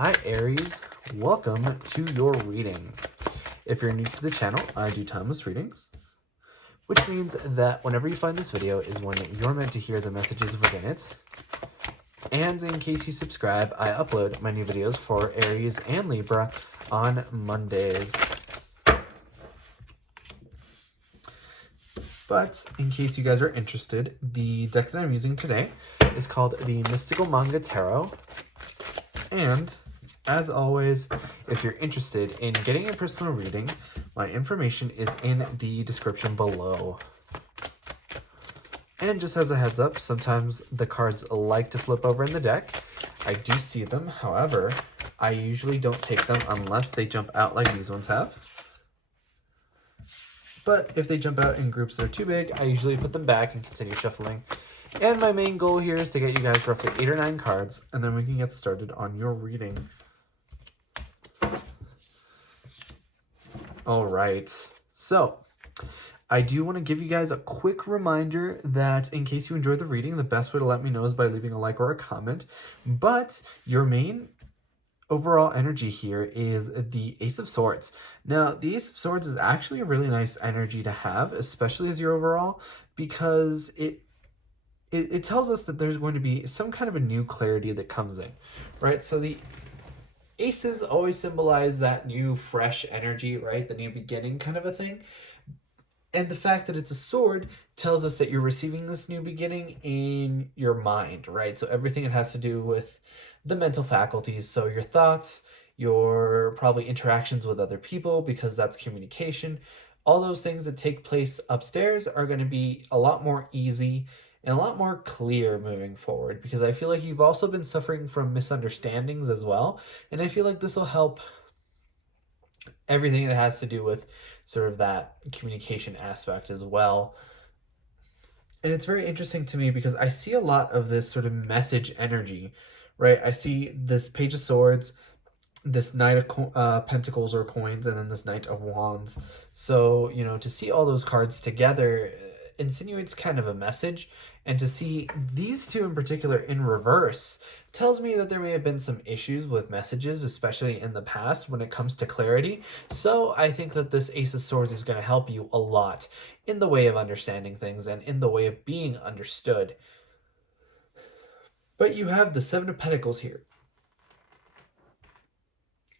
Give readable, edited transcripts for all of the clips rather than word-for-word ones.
Hi Aries, welcome to your reading. If you're new to the channel, I do timeless readings, which means that whenever you find this video is when you're meant to hear the messages within it. And in case you subscribe, I upload my new videos for Aries and Libra on Mondays. But in case you guys are interested, the deck that I'm using today is called the Mystical Manga Tarot. And as always, if you're interested in getting a personal reading, my information is in the description below. And just as a heads up, sometimes the cards like to flip over in the deck. I do see them, however, I usually don't take them unless they jump out like these ones have. But if they jump out in groups that are too big, I usually put them back and continue shuffling. And my main goal here is to get you guys roughly 8 or 9 cards, and then we can get started on your reading. All right, so I do want to give you guys a quick reminder that in case you enjoyed the reading, the best way to let me know is by leaving a like or a comment. But your main overall energy here is the Ace of Swords. Now, the Ace of Swords is actually a really nice energy to have, especially as your overall, because it tells us that there's going to be some kind of a new clarity that comes in, right? So the aces always symbolize that new, fresh energy, right? The new beginning kind of a thing. And the fact that it's a sword tells us that you're receiving this new beginning in your mind, right? So everything it has to do with the mental faculties. So your thoughts, your probably interactions with other people, because that's communication. All those things that take place upstairs are going to be a lot more easy and a lot more clear moving forward, because I feel like you've also been suffering from misunderstandings as well. And I feel like this will help everything that has to do with sort of that communication aspect as well. And it's very interesting to me because I see a lot of this sort of message energy, right? I see this Page of Swords, this Knight of Pentacles or coins, and then this Knight of Wands. So, you know, to see all those cards together insinuates kind of a message, and to see these two in particular in reverse tells me that there may have been some issues with messages, especially in the past when it comes to clarity. So I think that this Ace of Swords is going to help you a lot in the way of understanding things and in the way of being understood. But you have the Seven of Pentacles here.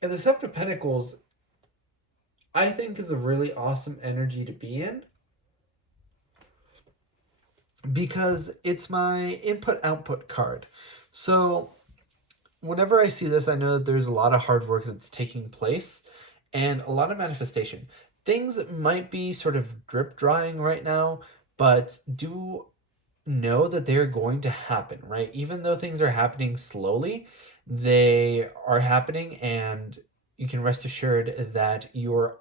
And the Seven of Pentacles, I think, is a really awesome energy to be in, because it's my input-output card. So whenever I see this, I know that there's a lot of hard work that's taking place and a lot of manifestation. Things might be sort of drip drying right now, but do know that they're going to happen, right? Even though things are happening slowly, they are happening, and you can rest assured that you're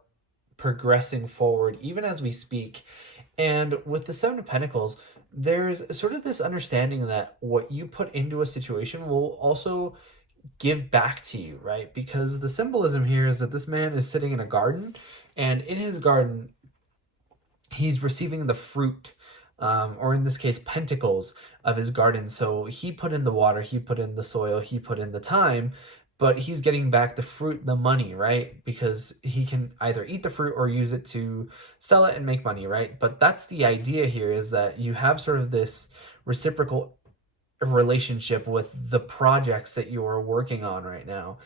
progressing forward even as we speak. And with the Seven of Pentacles, there's sort of this understanding that what you put into a situation will also give back to you, right? Because the symbolism here is that this man is sitting in a garden, and in his garden, he's receiving the fruit, or in this case, pentacles of his garden. So he put in the water, he put in the soil, he put in the time, but he's getting back the fruit, the money, right? Because he can either eat the fruit or use it to sell it and make money, right? But that's the idea here, is that you have sort of this reciprocal relationship with the projects that you are working on right now.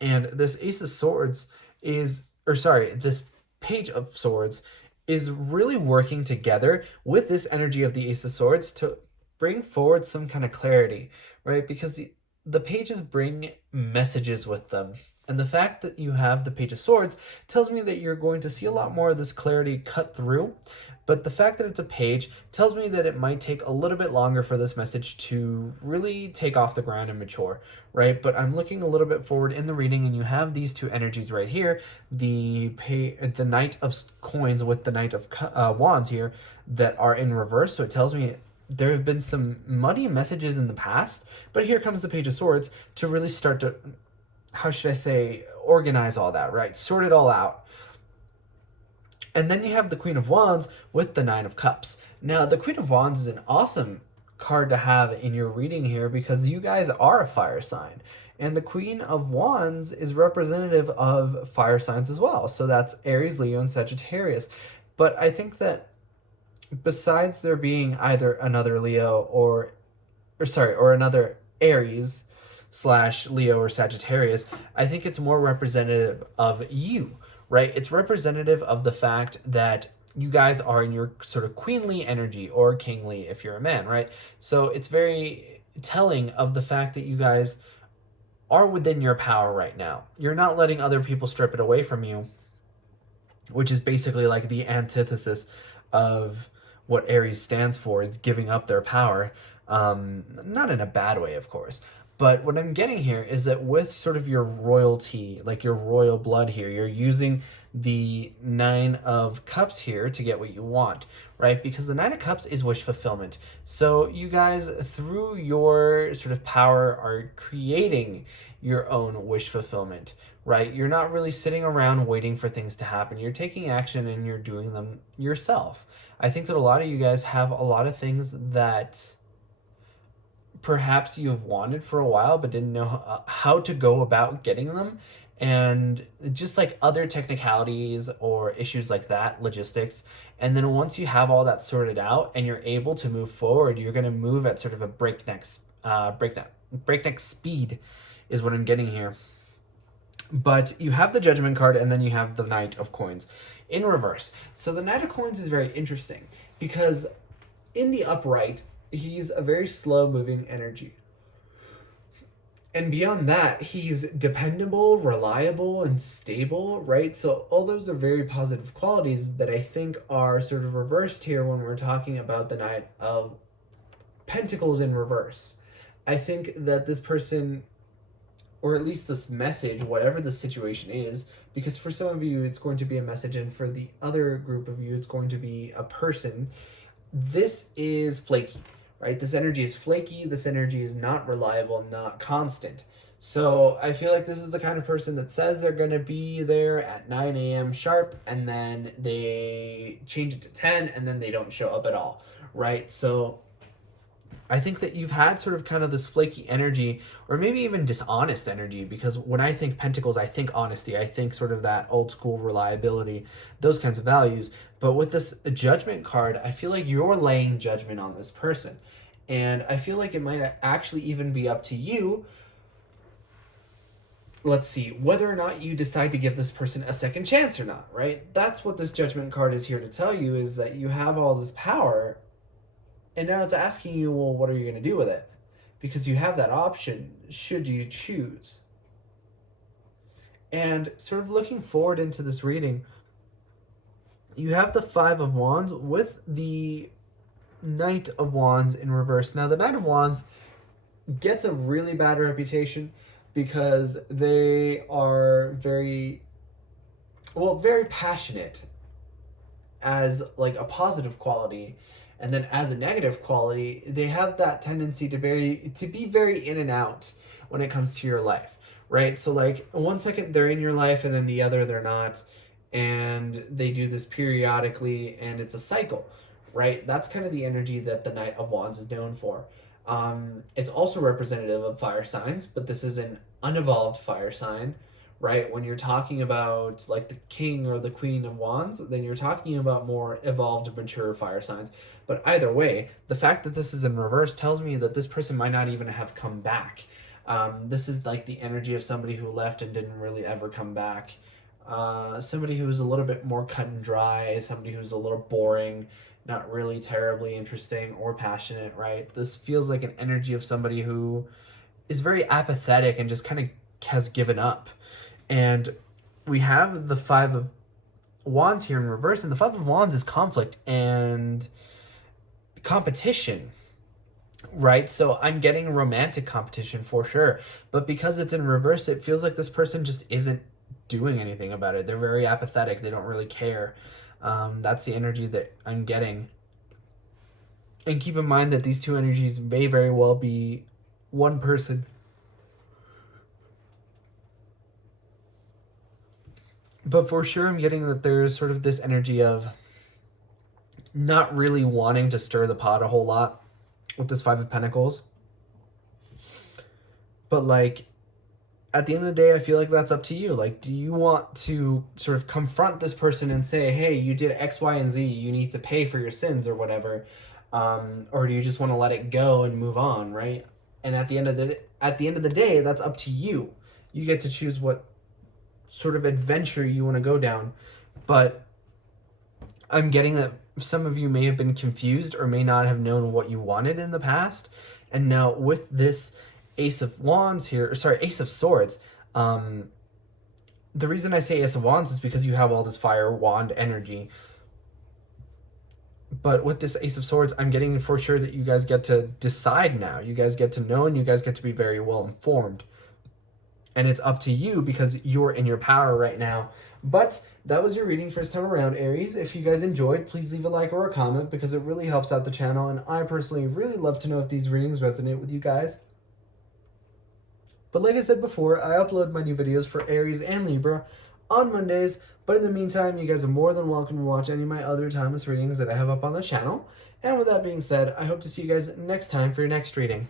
And this Ace of Swords this Page of Swords is really working together with this energy of the Ace of Swords to bring forward some kind of clarity, right? Because the pages bring messages with them. And the fact that you have the Page of Swords tells me that you're going to see a lot more of this clarity cut through. But the fact that it's a page tells me that it might take a little bit longer for this message to really take off the ground and mature, right? But I'm looking a little bit forward in the reading, and you have these two energies right here, the Knight of Coins with the Knight of Wands here, that are in reverse. So it tells me there have been some muddy messages in the past, but here comes the Page of Swords to really start to, how should I say, organize all that, right? Sort it all out. And then you have the Queen of Wands with the Nine of Cups. Now, the Queen of Wands is an awesome card to have in your reading here, because you guys are a fire sign. And the Queen of Wands is representative of fire signs as well. So that's Aries, Leo, and Sagittarius. But I think that besides there being either another Leo or another Aries slash Leo or Sagittarius, I think it's more representative of you, right? It's representative of the fact that you guys are in your sort of queenly energy, or kingly if you're a man, right? So it's very telling of the fact that you guys are within your power right now. You're not letting other people strip it away from you, which is basically like the antithesis of what Aries stands for, is giving up their power. Not in a bad way, of course. But what I'm getting here is that with sort of your royalty, like your royal blood here, you're using the Nine of Cups here to get what you want, right? Because the Nine of Cups is wish fulfillment. So you guys, through your sort of power, are creating your own wish fulfillment, right? You're not really sitting around waiting for things to happen. You're taking action and you're doing them yourself. I think that a lot of you guys have a lot of things that perhaps you've wanted for a while but didn't know how to go about getting them, and just like other technicalities or issues like that, logistics. And then once you have all that sorted out and you're able to move forward, you're going to move at sort of a breakneck speed is what I'm getting here. But you have the Judgment card, and then you have the Knight of Coins in reverse. So the Knight of Coins is very interesting because in the upright, he's a very slow moving energy. And beyond that, he's dependable, reliable, and stable, right? So all those are very positive qualities that I think are sort of reversed here when we're talking about the Knight of Pentacles in reverse. I think that this person, or at least this message, whatever the situation is, because for some of you it's going to be a message, and for the other group of you it's going to be a person, this is flaky, right? This energy is flaky, this energy is not reliable, not constant. So I feel like this is the kind of person that says they're going to be there at 9 a.m. sharp, and then they change it to 10, and then they don't show up at all, right? So I think that you've had sort of kind of this flaky energy, or maybe even dishonest energy, because when I think Pentacles, I think honesty. I think sort of that old school reliability, those kinds of values. But with this Judgment card, I feel like you're laying judgment on this person. And I feel like it might actually even be up to you. Let's see, whether or not you decide to give this person a second chance or not, right? That's what this Judgment card is here to tell you, is that you have all this power. And now it's asking you, well, what are you going to do with it? Because you have that option, should you choose. And sort of looking forward into this reading, you have the Five of Wands with the Knight of Wands in reverse. Now, the Knight of Wands gets a really bad reputation because they are very passionate as like a positive quality. And then as a negative quality, they have that tendency to be very in and out when it comes to your life, right? So like 1 second they're in your life and then the other they're not. And they do this periodically, and it's a cycle, right? That's kind of the energy that the Knight of Wands is known for. It's also representative of fire signs, but this is an unevolved fire sign, right? When you're talking about like the King or the Queen of Wands, then you're talking about more evolved, mature fire signs. But either way, the fact that this is in reverse tells me that this person might not even have come back. This is like the energy of somebody who left and didn't really ever come back. Somebody who's a little bit more cut and dry, somebody who's a little boring, not really terribly interesting or passionate, right? This feels like an energy of somebody who is very apathetic and just kind of has given up. And we have the Five of Wands here in reverse, and the Five of Wands is conflict and competition, right? So I'm getting romantic competition for sure, but because it's in reverse, it feels like this person just isn't doing anything about it. They're very apathetic. They don't really care. That's the energy that I'm getting. And keep in mind that these two energies may very well be one person. But for sure, I'm getting that there's sort of this energy of not really wanting to stir the pot a whole lot with this Five of Pentacles. But like at the end of the day, I feel like that's up to you. Like, do you want to sort of confront this person and say, hey, you did X, Y, and Z, you need to pay for your sins or whatever? Or do you just want to let it go and move on, right? And at the end of the day, that's up to you. You get to choose what sort of adventure you want to go down. But I'm getting that some of you may have been confused or may not have known what you wanted in the past. And now with this Ace of Swords, the reason I say Ace of Wands is because you have all this fire wand energy. But with this Ace of Swords, I'm getting for sure that you guys get to decide now. You guys get to know, and you guys get to be very well informed. And it's up to you because you're in your power right now. But that was your reading first time around, Aries. If you guys enjoyed, please leave a like or a comment because it really helps out the channel. And I personally really love to know if these readings resonate with you guys. But like I said before, I upload my new videos for Aries and Libra on Mondays. But in the meantime, you guys are more than welcome to watch any of my other timeless readings that I have up on the channel. And with that being said, I hope to see you guys next time for your next reading.